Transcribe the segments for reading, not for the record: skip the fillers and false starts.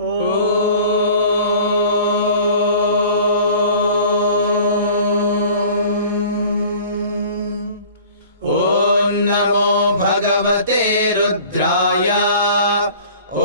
ॐ नमो भगवते रुद्राय। ॐ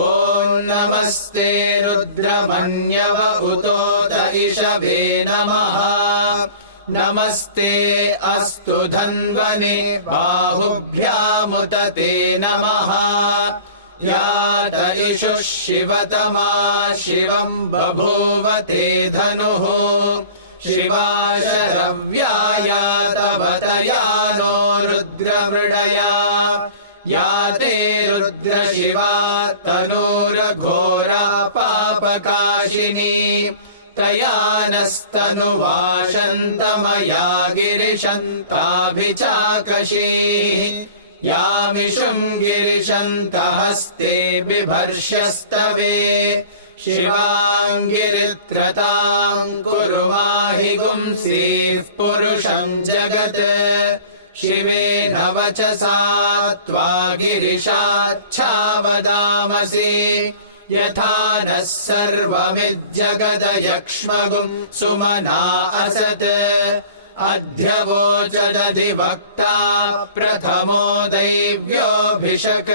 नमस्ते रुद्रमन्यव उतोत इषवे नमः। नमस्ते अस्तु धन्वने बाहुभ्यामुत ते नमः। यात इषुः शिवतमा शिवम् बभूव ते धनुः। शिवा शरव्या तवतया नो रुद्रमृडया। या ते रुद्रशिवा तनूरघोरा पापकाशिनी। तया नस्तनुवाशन्तमया गिरिशन्ताभिचाकशीः। यामिषुम् गिरिशन्तहस्ते बिभर्ष्यस्तवे। शिवाङ्गिरित्रताम् कुरु माहि गुंसीः पुरुषम् जगत्। शिवेन वचसा त्वा गिरिशाच्छावदामसि। यथा नः सर्वमिज्जगदयक्ष्मगुम् सुमना असत्। अध्यवोचदधिवक्ता प्रथमो दैव्योऽभिषक्।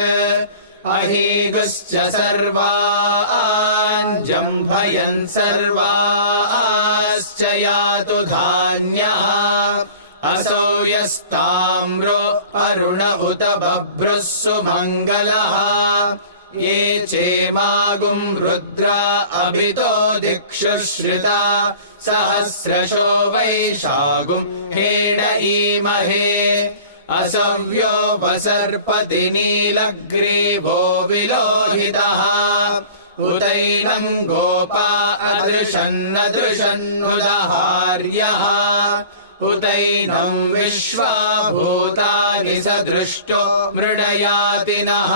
अहीगुश्च सर्वाञ्जम्भयन् सर्वाश्च यातु धान्यः। असौ यस्ताम्रो अरुण उत बभ्रुः सुमङ्गलः। ये चेमागुम् रुद्रा अभितो दिक्षु श्रिता। सहस्रशो वैशागुम् हेड ईमहे। असव्यो वसर्पति नीलग्रीवो विलोहितः। उतैनम् गोपा अदृशन्नदृशन्नुदहार्यः। उतैनम् विश्वा भूतानि सदृष्टो मृडयातिनः।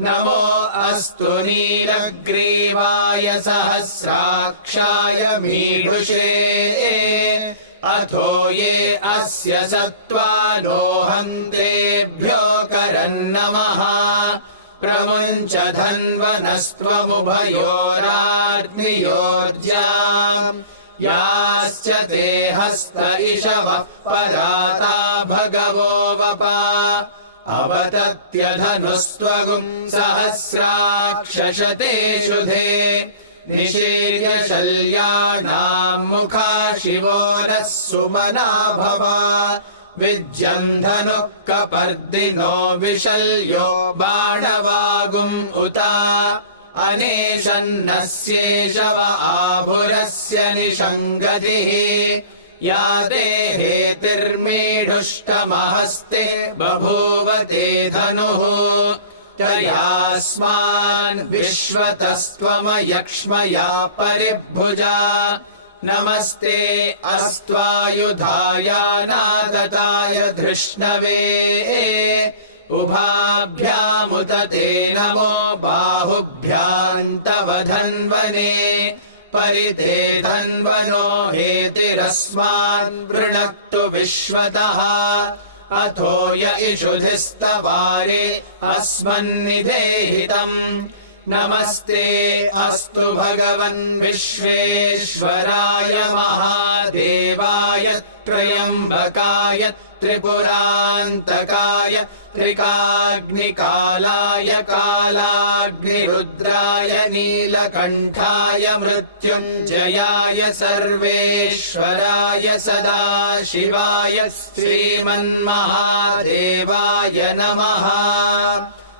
नमो अस्तु नीलग्रीवाय सहस्राक्षाय मीढुषे। अथो ये अस्य सत्त्वानो हन्तेभ्यो करन्नमः। प्रमुञ्च धन्वनस्त्वमुभयोराग्नियोर्जाम्। याश्च ते हस्त इषवः पराता भगवो वपा। अवतत्यधनुस्त्वगुम् सहस्राक्षशते शुधे। निशीर्य शल्यानाम् मुखा शिवो नः सुमना भवा। विज्यम् धनुः कपर्दिनो विशल्यो बाणवागुम् उता। अनेशन्नस्येषव आभुरस्य निषङ्गतिः। या ते हेतिर्मीढुष्टमहस्ते बभूव ते धनुः। तयास्मान् विश्वतस्त्वमयक्ष्मया परिभुजा। नमस्ते अस्त्वायुधाय नादताय धृष्णवे। उभाभ्यामुत ते नमो बाहुभ्याम् तव धन्वने। परिते धन्वनो हेतिरस्मान् वृणक्तु विश्वतः। अथो य इषुधिस्तवारे अस्मन्निधेहितम्। नमस्ते अस्तु भगवन् विश्वेश्वराय महादेवाय त्र्यम्बकाय त्रिपुरान्तकाय त्रिकाग्निकालाय कालाग्निरुद्राय नीलकण्ठाय मृत्युञ्जयाय सर्वेश्वराय सदाशिवाय श्रीमन्महादेवाय नमः।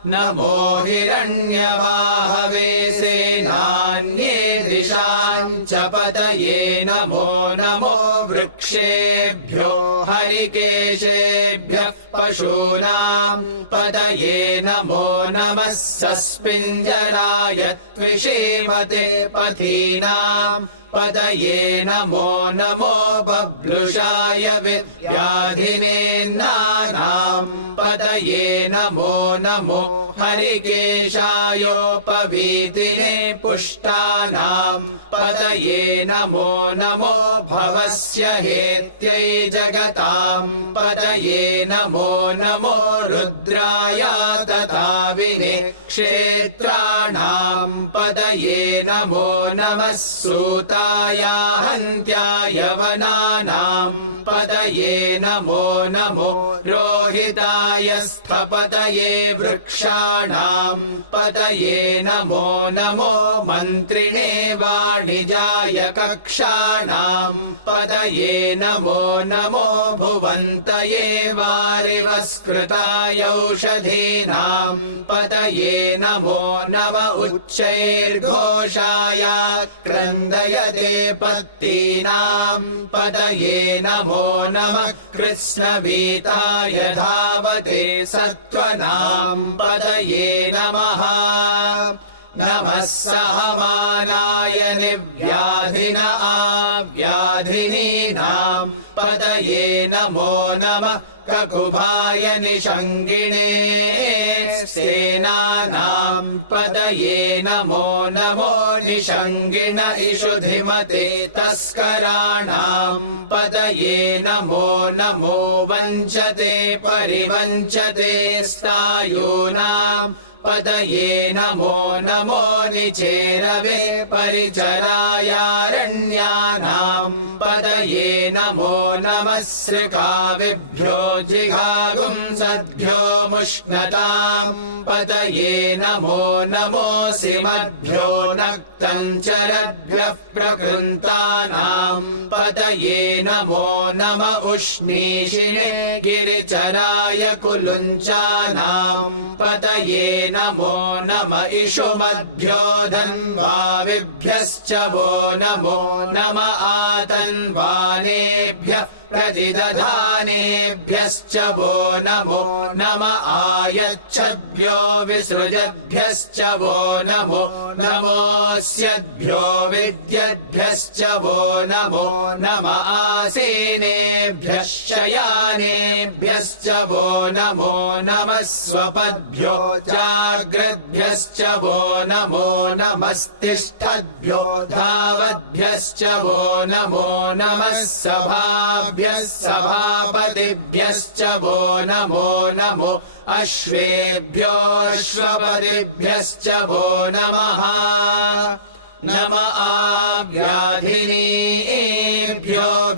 नमो हिरण्यवाहवे सेनान्ये दिशाम् च पतये। नमो नमो वृक्षेभ्यो हरिकेशेभ्यः पशूनाम् पतये। नमो नमः सस्पिञ्जराय त्विषीमते पथीनाम् पतये। नमो नमो बभ्लुषाय विद्याधिनेन्नानाम् पतये। नमो नमो हरिकेशायोपवीतिने पुष्टानाम् पतये। नमो नमो भवस्य हेत्यै जगताम् पतये। नमो नमो रुद्राय तथा विने क्षेत्राणाम् पतये नमो नमः सूताय हन्त्याय वनानाम् पतये नमो नमो रोहिताय स्थपतये वृक्षाणाम् पतये नमो नमो मन्त्रिणे वाणिजाय कक्षाणाम् पतये नमो नमो भुवन्तये वारिवस्कृताय औषधीनाम् पतये नमो नम उच्चैर्घोषाय क्रन्दयते पत्तीनाम् पतये नमो नमः कृष्णवीताय धावते सत्त्वनाम् पतये नमः नमः सहमानाय निव्याधिन आव्याधिनीनाम् पतये नमो नमः ककुभाय निषङ्गिणे सेनानाम् पतये नमो नमो निषङ्गिण इषुधिमते तस्कराणाम् पतये नमो नमो वञ्चते परिवञ्चते स्तायूनाम् पतये नमो नमो निचेरवे परिचरायारण्यानाम् पतये नमो नमः सृकाविभ्यो जिघागुंसद्भ्यो मुष्णताम् पतये नमो नमोऽसिमद्भ्यो नक्तञ्चरद्भ्यः प्रकृन्तानाम् पतये नमो नम उष्णीषिणे गिरिचराय कुलुञ्चानाम् पतये नमो नम इषुमद्भ्यो धन्वाविभ्यश्च वो नमो नम आतन्वानेभ्यः प्रतिदधानेभ्यश्च वो नमो नम आयच्छद्भ्यो विसृजद्भ्यश्च वो नमो नमोऽस्यद्भ्यो विद्यद्भ्यश्च वो नमो नम आसीनेभ्यः शयानेभ्यश्च वो नमो नमः स्वपद्भ्यो जाग्रद्भ्यश्च वो नमो नमस्तिष्ठद्भ्यो धावद्भ्यश्च वो नमो नमः सभाभ्यः सभापतिभ्यश्च वो नमो नमो अश्वेभ्योऽश्वपतिभ्यश्च वो नमः नम आव्याधिनीभ्यो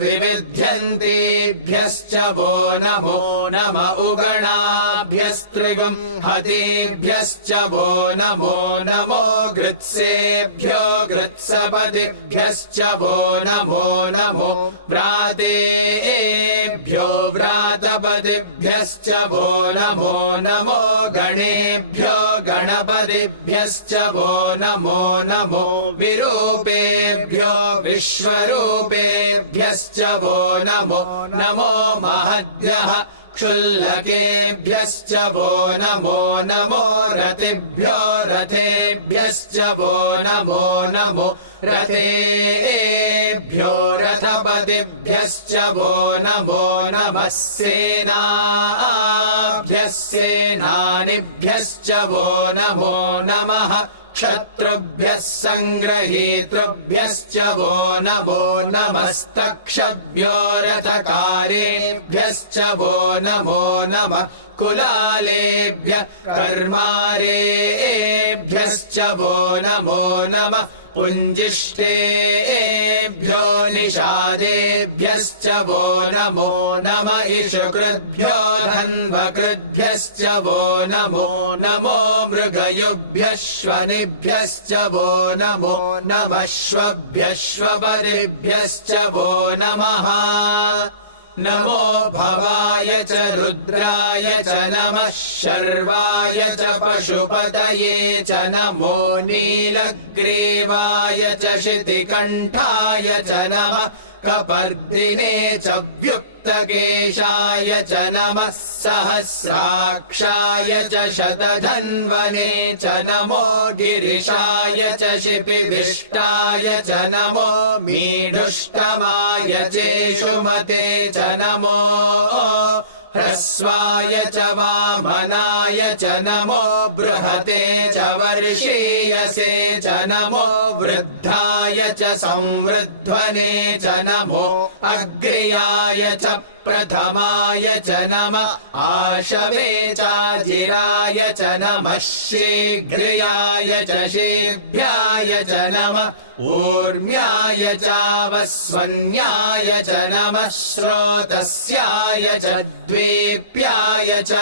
विविध्यन्तेभ्यश्च वो नमो नम उगणाभ्यस्त्रिगुं हतेभ्यश्च वो नमो नमो गृत्सेभ्यो गृत्सपतिभ्यश्च वो नमो नमो व्रातेभ्यो व्रातपतिभ्यश्च वो नमो नमो गणेभ्यो गणपतिभ्यश्च वो नमो नमो विरूपेभ्यो विश्वरूपेभ्यश्च वो नमो नमो महद्भ्यः क्षुल्लकेभ्यश्च वो नमो नमो रतिभ्यो रथेभ्यश्च वो नमो नमो रथेभ्यो रथपतिभ्यश्च वो नमो नमः सेनाभ्यः सेनानिभ्यश्च वो नमो नमः क्षत्रुभ्यः सङ्ग्रहीतृभ्यश्च वो नमो नमस्तक्षभ्यो रथकारेभ्यश्च वो नमो नमः कुलालेभ्यः कर्मारेभ्यश्च वो नमो नमः पुञ्जिष्टेभ्यो निषादेभ्यश्च वो नमो नम इषुकृद्भ्यो धन्वकृद्भ्यश्च वो नमो नमो मृगयुभ्यः श्वनिभ्यश्च वो नमो नमः श्वभ्यश्वपतिभ्यश्च वो नमः नमो भवाय च रुद्राय च नमः शर्वाय च पशुपतये च नमो नीलग्रीवाय च शितिकण्ठाय च नमः कपर्दिने च व्युक्तकेशाय च नमः सहस्राक्षाय च शतधन्वने च नमो गिरिशाय च शिपिविष्टाय च नमो मीढुष्टमाय चेषुमते च नमो ह्रस्वाय च वामनाय च नमो बृहते च वर्षीयसे च नमो वृद्धाय च संवृध्वने च नमो अग्र्याय च प्रथमाय च नमः आशवे चाजिराय च नमः शीघ्रियाय च शीघ्राय च नमः ऊर्म्याय चावस्वन्याय च नमः स्रोतस्याय च द्वीप्याय च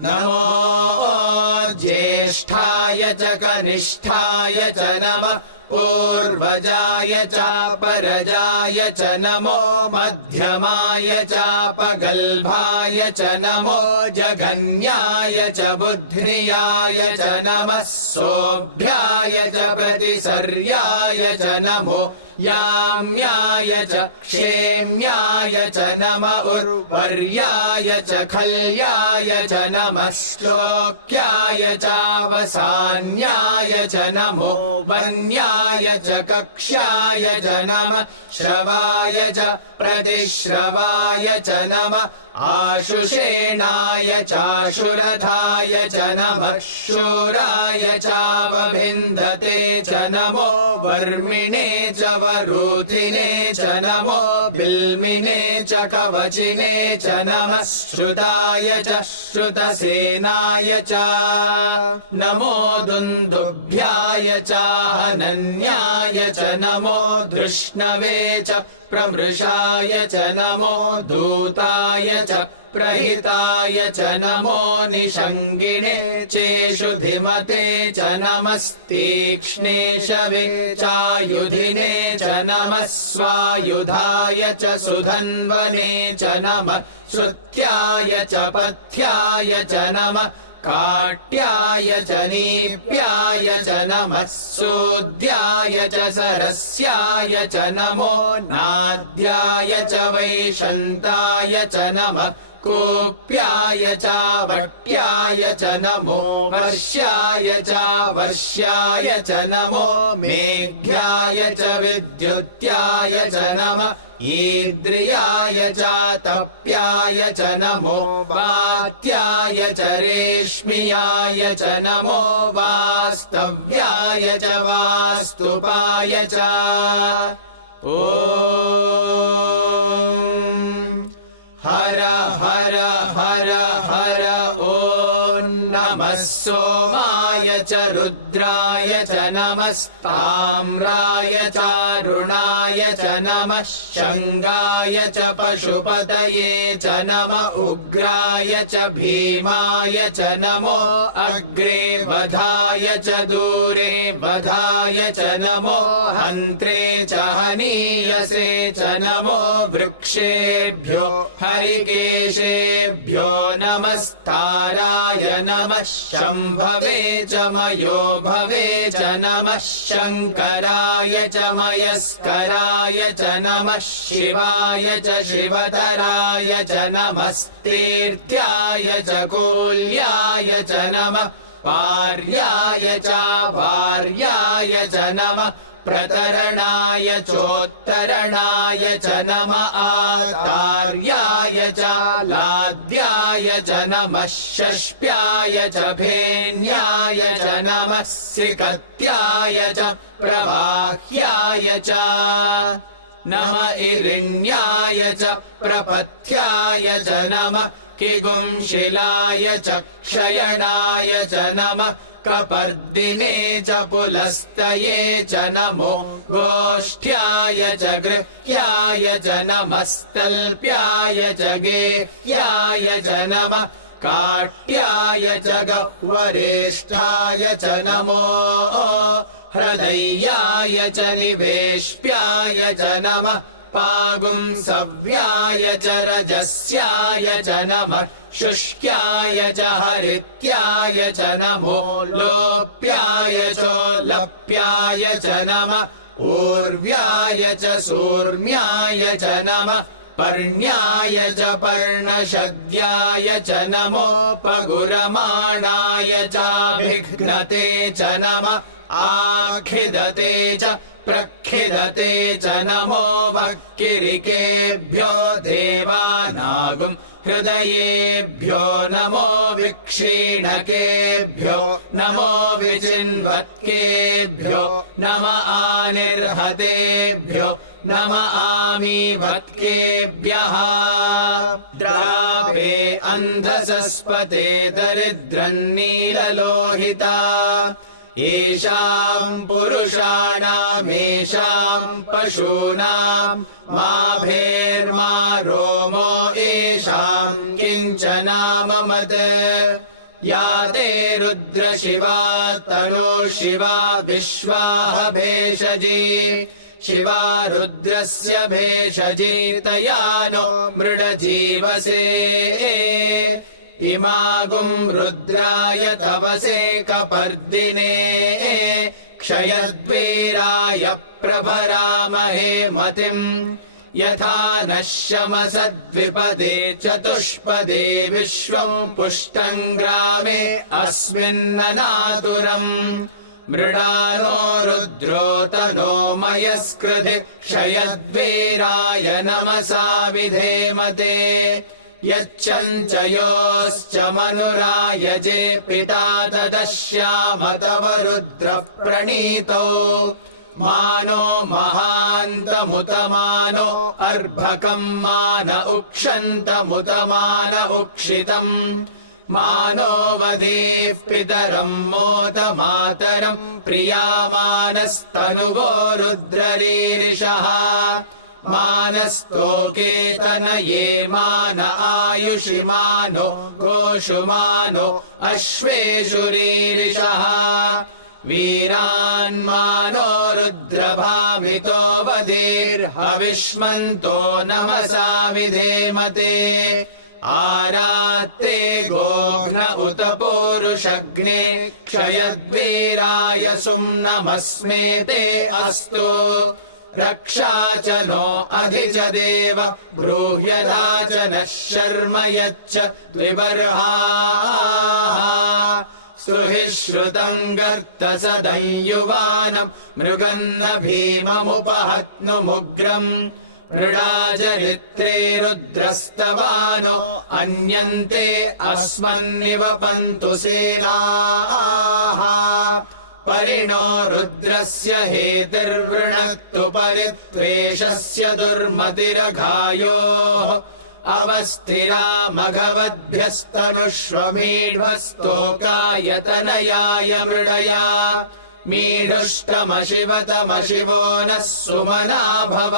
नमो ज्येष्ठाय च कनिष्ठाय च नमः पूर्वजाय चापरजाय च नमो मध्यमाय चापगल्भाय च नमो जघन्याय च बुद्ध्याय च नमः सोऽभ्याय च प्रतिसर्याय च नमो याम्याय च क्षेम्याय च नम उर्वर्याय च खल्याय च नमः श्लोक्याय चावसान्याय च नमो वन्याय च कक्ष्याय च नमः श्रवाय च प्रतिश्रवाय च नमः आशुषेणाय चाशुरधाय च नमः शूराय चावभिन्दते च नमो वर्मिणे च वरूथिने च नमो बिल्मिने च कवचिने च नमः श्रुताय च श्रुतसेनाय च नमो दुन्दुभ्याय चाहनन्याय च नमो धृष्णवे च प्रमृषाय च नमो दूताय च प्रहिताय च नमो निषङ्गिणे चेषु धिमते च नमस्तीक्ष्णे शवे चायुधिने च नमः स्वायुधाय च सुधन्वने च नमः श्रुत्याय च पथ्याय च नमः काट्याय च नीप्याय च नमः सूद्याय च सरस्याय च नमो नाद्याय च वैशन्ताय च नमः कूप्याय चावट्याय च नमो वर्ष्याय चावर्ष्याय च नमो मेघ्याय च विद्युत्याय च नमः ईद्रियाय चातप्याय च नमो वात्याय च रेश्मियाय च नमो वास्तव्याय च वास्तुपाय च ॐ हर हर हर हर ॐ नमः सोमाय च रुद्राय च नमस्ताम्राय चारुणाय च नमः शङ्गाय च पशुपतये च नम उग्राय च भीमाय च नमो अग्रे वधाय च दूरे वधाय च नमो हन्त्रे च हनीयसे च नमो वृक्षेभ्यो हरिकेशेभ्यो नमस्ताराय नमः शम्भवे च मयो भवे च नमः शङ्कराय च मयस्कराय च नमः शिवाय च शिवतराय च नमस्तीर्थ्याय च कूल्याय च नमः पार्याय च वार्याय च नमः प्रतरणाय चोत्तरणाय च नम आतार्याय च लाद्याय च नमः षष्प्याय च भेन्याय च नमः सिकत्याय च प्रवाह्याय च नम इरिण्याय च प्रपथ्याय च नमः किगुंशिलाय च क्षयणाय च नमः कपर्दिने च पुलस्तये च नमो गोष्ठ्याय च गृह्याय च नमस्तल्प्याय च गेह्याय च नमः काट्याय च गह्वरेष्ठाय च नमो हृदयाय च निवेश्प्याय च नमः पागुंसव्याय च रजस्याय च नमः शुष्क्याय च हरित्याय च नमो लोप्याय चोलप्याय च नमः ऊर्व्याय च सूर्म्याय च नमः पर्ण्याय च पर्णशद्याय च नमो पगुरमाणाय चाभिघ्नते च नमः आखिदते च प्रखिदते च नमो वक्किरिकेभ्यो देवानागुं हृदयेभ्यो नमो विक्षीणकेभ्यो नमो विचिन्वत्केभ्यो नम आनिर्हतेभ्यो नमआमि भक्तेभ्यः द्रापे अन्धसस्पते दरिद्रन्नीललोहिता येषाम् पुरुषाणामेषाम् पशूनाम् मा भेर्मा रोमो येषाम् किञ्चनाममत् या ते रुद्रशिवा तनो शिवा विश्वाह भेषजी शिवा रुद्रस्य भेषजी तया नो मृडजीवसे इमागुम् रुद्राय तवसे कपर्दिने क्षयद्वीराय प्रभरामहे मतिम् यथा नः शमसद्विपदे चतुष्पदे विश्वम् पुष्टम् ग्रामे अस्मिन्ननातुरम् मृडानो रुद्रोतनो मयस्कृधि क्षयद्वीराय नमसा विधेमते यच्चञ्चयोश्च मनुरायजे पिता तदश्याम तव रुद्रः प्रणीतो मानो महान्तमुतमानो अर्भकम् मान उक्षन्तमुतमान उक्षितम् मानो वधेः पितरम् मोत मातरम् प्रियामानस्तनुवो रुद्ररीरिषः मानस्तोकेतनये मान आयुषि मानो गोषु मानो अश्वेषु रीरिषः वीरान्मानो रुद्रभामितो वधीर्हविष्मन्तो नमसा विधेमते आरात्ते गोघ्न उत पूरुषग्ने क्षयद्वीराय सुम्नमस्मेते अस्तु रक्षा च नो अधि च देव ब्रूह्यदा च नः शर्म यच्च द्विबर्हाः सुहिश्रुतम् गर्तसदयुवानम् मृगन्न भीममुपहत्नुमुग्रम् मृडाचरित्रे रुद्रस्तवानो अन्यन्ते अस्मन्निवपन्तु सेनाः परिणो रुद्रस्य हेतिर्वृणक्तु परित्वेषस्य दुर्मतिरघायोः अवस्थिरामघवद्भ्यस्तनुष्वमीढ्वस्तोकायतनयाय मृडया मीढुष्टमशिवतमशिवो नः सुमना भव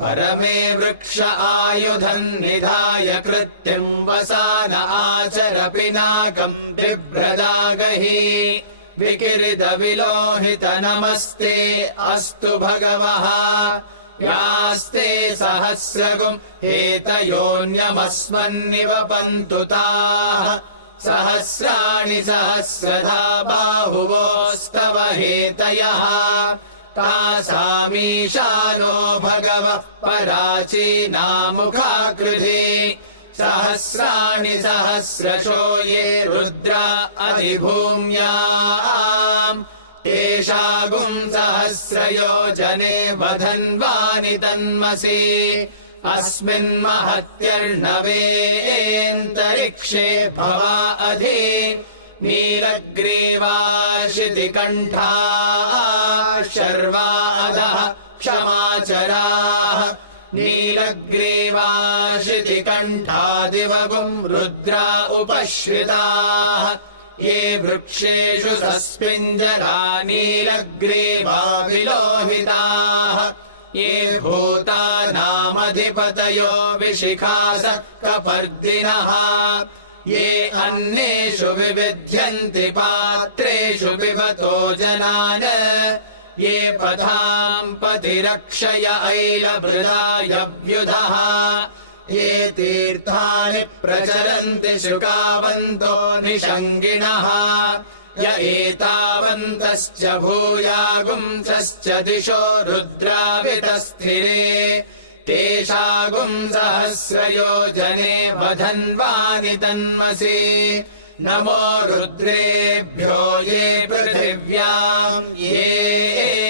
परमे वृक्ष आयुधम् निधाय कृत्तिम् वसान आचर पिनाकम् बिभ्रदागहि विकिरित विलोहित नमस्ते अस्तु भगवः यास्ते सहस्रगुम् हेतयोऽन्यमस्मन्निवपन्तु ताः सहस्राणि सहस्रधा बाहुवोस्तव हेतयः तासामीशानो भगवः पराचीनामुखाकृधि सहस्राणि सहस्रशो ये रुद्रा अधिभूम्याम् तेषागुम् सहस्रयोजने वधन्वानि तन्मसि अस्मिन्महत्यर्णवेऽन्तरिक्षे भवा अधि नीलग्रीवाशितिकण्ठाः शर्वा अधः क्षमाचराः नीलग्रीवाशितिकण्ठादिवगुम् रुद्रा उपश्रिताः ये वृक्षेषु सस्पिञ्जरा नीलग्रीवा विलोहिताः ये भूतानामधिपतयो विशिखास कपर्दिनः ये अन्नेषु विविध्यन्ति पात्रेषु पिबतो जनान् ये पथाम् पतिरक्षय ऐलभृदायव्युधः ये तीर्थानि प्रचरन्ति शुकावन्तो निषङ्गिणः य एतावन्तश्च भूयागुंसश्च दिशो रुद्रावितस्थिरे तेषागुम् सहस्रयोजने वधन्वानि तन्मसि नमो रुद्रेभ्यो ये पृथिव्याम्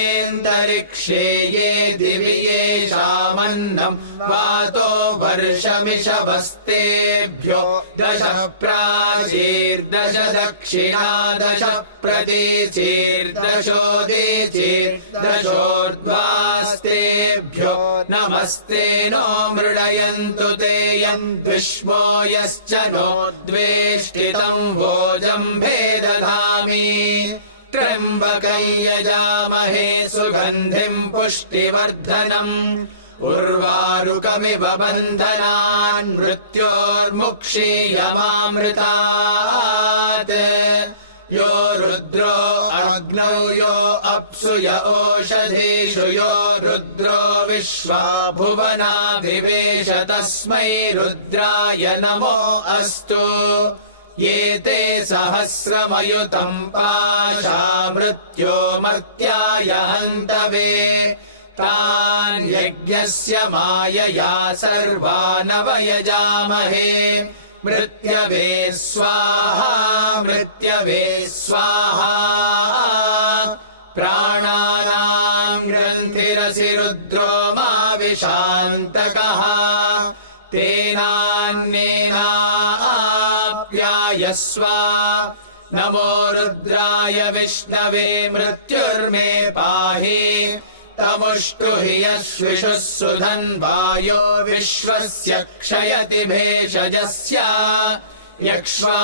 येऽन्तरिक्षे ये दिवि येषामन्नम् वातो वर्षमिषवस्तेभ्यो 10 प्राचीर्दश दक्षिणा 10 प्रतीचीर्दशोदीचीर्दशोर्ध्वास्तेभ्यो नमस्ते नो मृडयन्तु ते यं द्विष्मो यश्च नो द्वेष्टितं भोजम्भे दधामि त्र्यम्बकं यजामहे सुगन्धिं पुष्टिवर्धनम् उर्वारुकमिव बन्धनान् मृत्योर्मुक्षीयमामृतात् यो रुद्रो अग्नौ यो अप्सु य ओषधीषु यो रुद्रो विश्वा भुवनाभिवेश तस्मै रुद्राय नमो अस्तु ये ते सहस्रमयुतं पाशा मृत्यो मर्त्याय हन्तवे तान् यज्ञस्य मायया सर्वानवयजामहे मृत्यवे स्वाहा मृत्यवे स्वाहा प्राणानां ग्रन्थिरसि रुद्रो मा विशान्तकः तेनान्येनाप्यायस्व नमो रुद्राय विष्णवे मृत्युर्मे पाहि तमुष्टु हि यश्विषुः सुधन्वायो विश्वस्य क्षयति भेषजस्य यक्ष्वा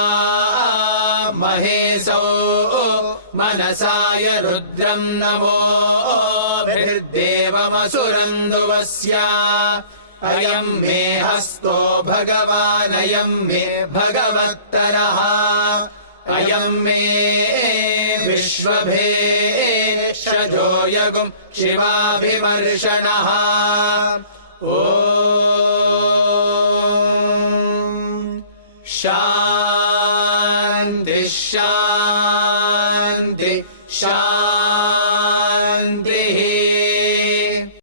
महेशो मनसाय रुद्रं नमोभिर्देवमसुरन्दुवस्य अयं मे हस्तो भगवान् अयं मे भगवत्तरः अयं मे विश्वभेषजो यगुं शिवाभिमर्शनः ॐ शान्ति शान्ति शान्ति।